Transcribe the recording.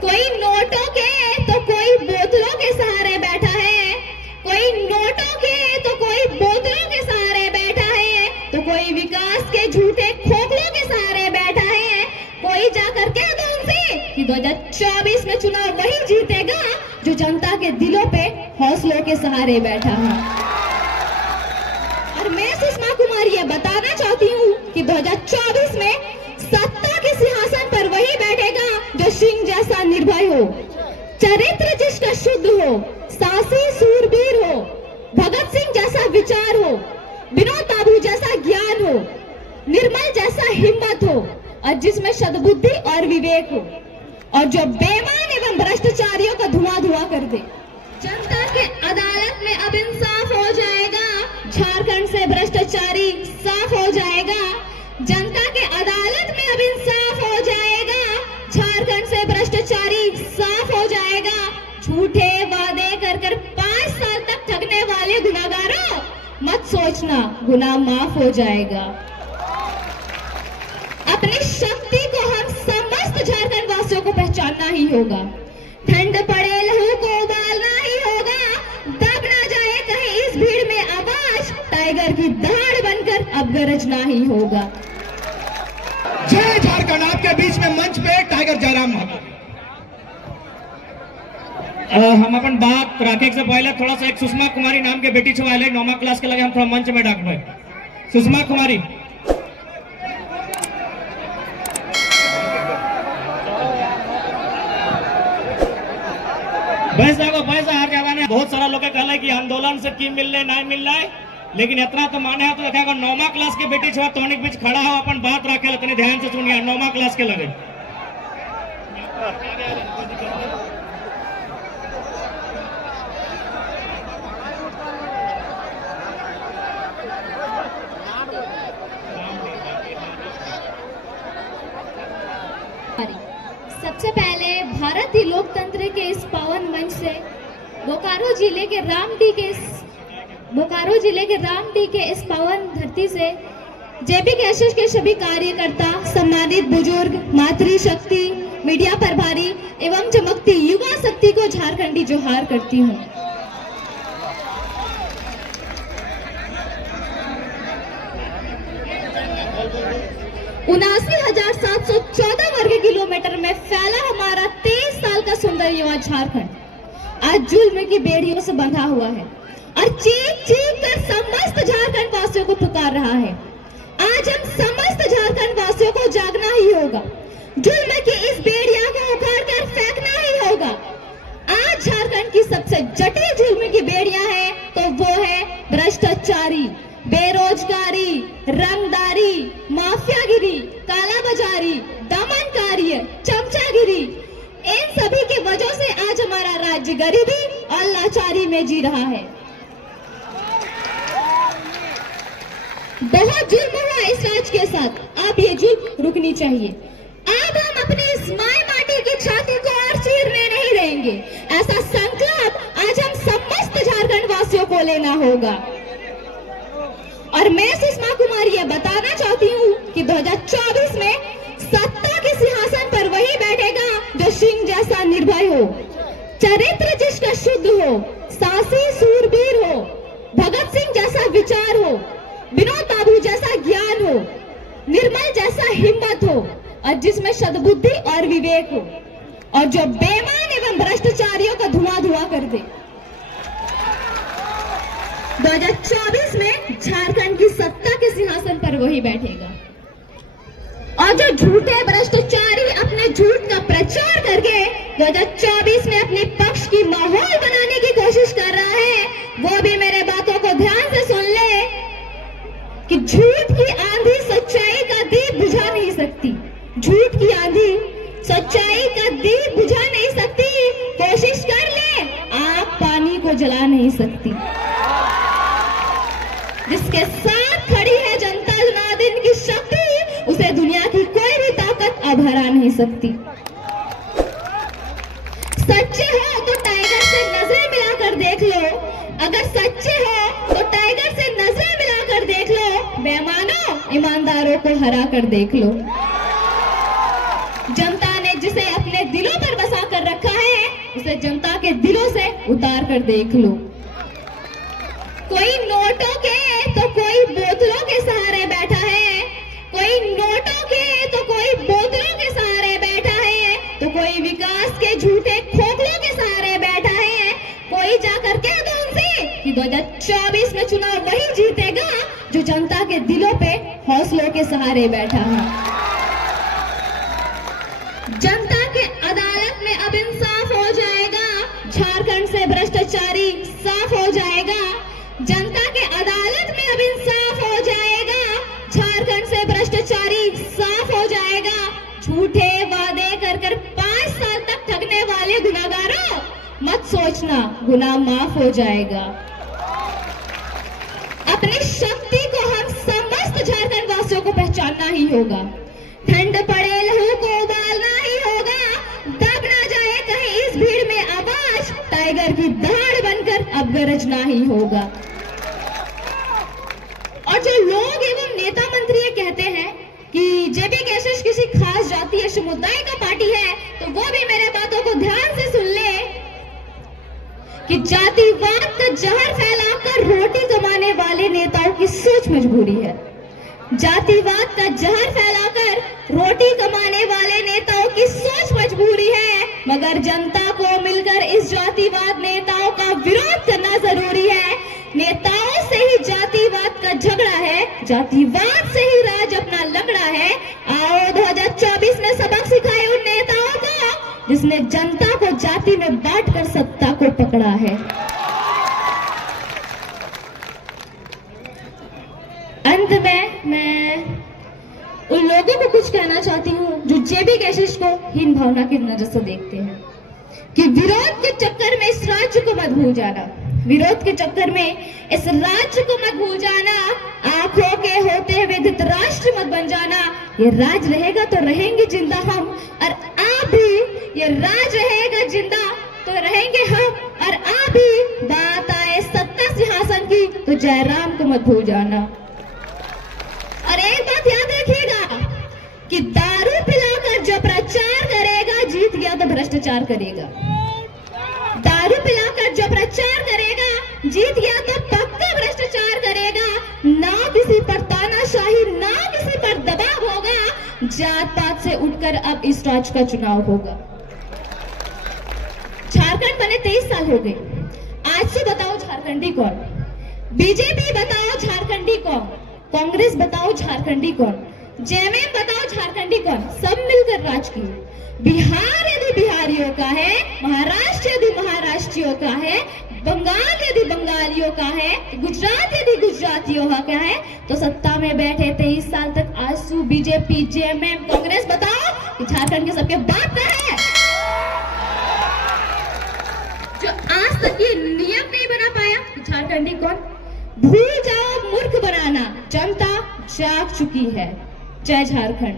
कोई नोटों के तो कोई बोतलों के सहारे बैठा है, कोई नोटों के तो कोई बोतलों के सहारे बैठा है, तो कोई विकास के झूठे खोखलों के सहारे बैठा है। कोई जाकर कह दो उनसे कि 2024 में चुनाव वही जीतेगा जो जनता के दिलों पे हौसलों के सहारे बैठा है। और मैं सुषमा कुमारी ये बताना चाहती हूँ कि 2024 में सत्ता के सिंहासन पर वही बैठेगा जो सिंह जैसा निर्भय हो, चरित्र जिसका शुद्ध हो, साहसी सूरबीर हो, भगत सिंह जैसा विचार हो, विनोद बाबू जैसा ज्ञान हो, निर्मल जैसा हिम्मत हो, और जिसमें सद्बुद्धि और विवेक हो, और जो बेईमान एवं भ्रष्टाचारियों का धुआं धुआं कर दे। जनता के अदालत में अब इंसाफ हो जाएगा, झारखंड से भ्रष्टाचारी साफ हो जाएगा। जनता के अदालत में अब इंसाफ हो जाएगा, झारखंड से भ्रष्टाचारी साफ हो जाएगा। झूठे वादे कर कर 5 साल तक ठगने वाले गुनाहगारों, मत सोचना गुनाह माफ हो जाएगा। अपनी शक्ति को हम समस्त झारखंड वासियों को पहचानना ही होगा। ठंड पड़े लहू को उबालना ही होगा, दब ना जाए कहीं इस भीड़ में आवाज, टाइगर की दहाड़ बनकर अब गरजना ही होगा। जय झारखंड। आपके बीच में मंच पे टाइगर जयराम महतो। हम अपन बात रखे से पहले थोड़ा सा एक सुषमा कुमारी नाम के बेटी छुआ 9वीं क्लास के लगे हम थोड़ा मंच में डाक पाए। सुषमा कुमारी पैसा हर ज्यादा ने बहुत सारा लोग कहला कि आंदोलन से की मिल रहे नहीं मिल रहा है, लेकिन इतना तो माने है तो देखा 9वीं क्लास के बेटी छुआ तोनिक बीच खड़ा हो अपन बात रखे तनी ध्यान से सुनिए। 9वीं क्लास के लगे सबसे पहले भारतीय लोकतंत्र के इस पावन मंच से बोकारो जिले के रामडी के इस पावन धरती से जेबी कैसेस के सभी कार्यकर्ता, सम्मानित बुजुर्ग, मातृशक्ति, मीडिया प्रभारी एवं चमकती युवा शक्ति को झारखंडी जोहार करती हूँ। उनासी 714 वर्ग किलोमीटर में फैला हमारा 23 साल का सुंदर युवा झारखंड आज जुल्म की बेड़ियों से बंधा हुआ है और चीख चीख कर समस्त झारखंड वासियों को पुकार रहा है। आज हम समस्त झारखंड वासियों को जागना ही होगा, जुल्म की इस बेड़िया को उखाड़ कर फेंकना ही होगा। आज झारखंड की सबसे जटिल जुल्म की बेड़िया है तो वो है भ्रष्टाचारी, बेरोजगारी, रंगदारी, माफियागिरी, कालाबाजारी, दमनकारी, चमचागिरी। इन सभी की वजह से आज हमारा राज्य गरीबी और लाचारी में जी रहा है। बहुत जुल्म हुआ इस राज्य के साथ, अब ये जुल्म रुकनी चाहिए। अब हम अपनी इस माई माटी की छाती को और चीरने नहीं देंगे। ऐसा संकल्प आज हम समस्त झारखंड वासियों को लेना होगा। और मैं सुषमा कुमारी ये बताना चाहती हूँ कि 2024 में सत्ता के सिंहासन पर वही बैठेगा जो सिंह जैसा निर्भय हो, चरित्र जिसका शुद्ध हो, साहसी सूरबीर हो, भगत सिंह जैसा विचार हो, विनोद बाबू जैसा ज्ञान हो, निर्मल जैसा हिम्मत हो, और जिसमें सद्बुद्धि और विवेक हो, और जो बेईमान एवं भ्रष्टाचारियों का धुआं धुआं कर दे। 2024 में झारखंड की सत्ता के सिंहासन पर वही बैठेगा। और जो झूठे भ्रष्टाचारी अपने झूठ का प्रचार करके 2024 में अपने पक्ष की माहौल बनाने की कोशिश कर रहा है, वो भी मेरे बातों को ध्यान से सुन ले कि झूठ की आंधी सच्चाई का दीप बुझा नहीं सकती। झूठ की आंधी सच्चाई का दीप बुझा नहीं सकती। कोशिश कर ले, आग पानी को जला नहीं सकती। जिसके साथ खड़ी है जनता जनार्दन की शक्ति, उसे दुनिया की कोई भी ताकत अब हरा नहीं सकती। सच्चे हो तो टाइगर से नजरें मिलाकर देख लो, अगर सच्चे हो तो टाइगर से नजरें मिलाकर देख लो, बेईमानों ईमानदारों को हरा कर देख लो। जनता ने जिसे अपने दिलों पर बसा कर इसे जनता के दिलों से उतार कर देख लो। कोई नोटों के तो कोई बोतलों के सहारे बैठा है, कोई नोटों के तो कोई बोतलों के सहारे बैठा है, तो कोई विकास के झूठे खोखलों के सहारे बैठा है। कोई जाकर कह दो उनसे कि 2024 में चुनाव वही जीतेगा जो जनता के दिलों पे हौसलों के सहारे बैठा है। जनता के अदालत में अब इंसाफ हो जाएगा, झारखंड से भ्रष्टाचारी साफ हो जाएगा। जनता के अदालत में अब इंसाफ हो जाएगा, झारखंड से भ्रष्टाचारी साफ हो जाएगा। झूठे वादे कर कर 5 साल तक ठगने वाले गुनाहगारों, मत सोचना गुनाह माफ हो जाएगा। अपनी शक्ति को हम समस्त झारखंड वासियों को पहचानना ही होगा। ठंड पड़े लहू को उबालना ही होगा, दब ना जाए कहीं इस भीड़ में आवाज, टाइगर की दहाड़ बनकर अब गरजना ही होगा। और जो लोग एवं नेता मंत्री ये कहते हैं कि जेबी कैशिश किसी खास जाति या समुदाय का पार्टी है, तो वो भी मेरे बातों को ध्यान से सुन ले कि जातिवाद का जहर फैलाकर रोटी कमाने वाले नेताओं की सोच मजबूरी है। जातिवाद का जहर फैलाकर रोटी कमाने वाले नेताओं की सोच मजबूरी है, मगर जनता को मिलकर इस जातिवाद नेताओं का विरोध करना जरूरी है। नेताओं से ही जातिवाद का झगड़ा है, जातिवाद से ही राज अपना लगड़ा है। आओ 2024 में सबक सिखाए उन नेताओं को जिसने जनता को जाति में बांटकर सत्ता को पकड़ा है। अंत में मैं उन लोगों को कुछ कहना चाहती हूँ जो जेबी कैशिश को हीन भावना की नजर से देखते हैं कि विरोध के चक्कर में इस राज्य को मत भूल जाना, विरोध के चक्कर में इस राज्य को मत भूल जाना, आंखों के होते हुए धृतराष्ट्र मत बन जाना। ये राज रहेगा तो रहेंगे जिंदा हम, और आप भी। ये राज रहेगा जिंदा तो रहेंगे हम, और आप भी। बात आए सत्ता सिंहासन की तो जयराम को मत भूल जाना। और एक बात याद रखिएगा कि दारू पिलाकर जो प्रचार करेगा जीत गया तो भ्रष्टाचार करेगा। दारू पिलाकर जो प्रचार करेगा जीत गया तो पक्का भ्रष्टाचार करेगा। ना किसी पर तानाशाही, ना किसी पर दबाव होगा। जात पात से उठकर अब इस राज्य का चुनाव होगा। झारखंड बने 23 साल हो गए। आज से बताओ झारखंडी कौन? बीजेपी बताओ झारखंडी कौन? कांग्रेस बताओ झारखंडी कौन? जेएमएम बताओ झारखंडी कौन? सब मिलकर राज किए। बिहार यदि बिहारियों का है, महाराष्ट्र यदि महाराष्ट्रियों का है, बंगाल यदि बंगालियों का है, गुजरात यदि गुजरातियों का है, तो सत्ता में बैठे 23 साल तक आजसू बीजेपी, जेएमएम, कांग्रेस बताओ कि झारखंड के सबके बाप का है? जो आज तक ये नियम नहीं बना पाया कि झारखंडी कौन? भूल जाओ मूर्ख बनाना, जनता जाग चुकी है। जय झारखंड।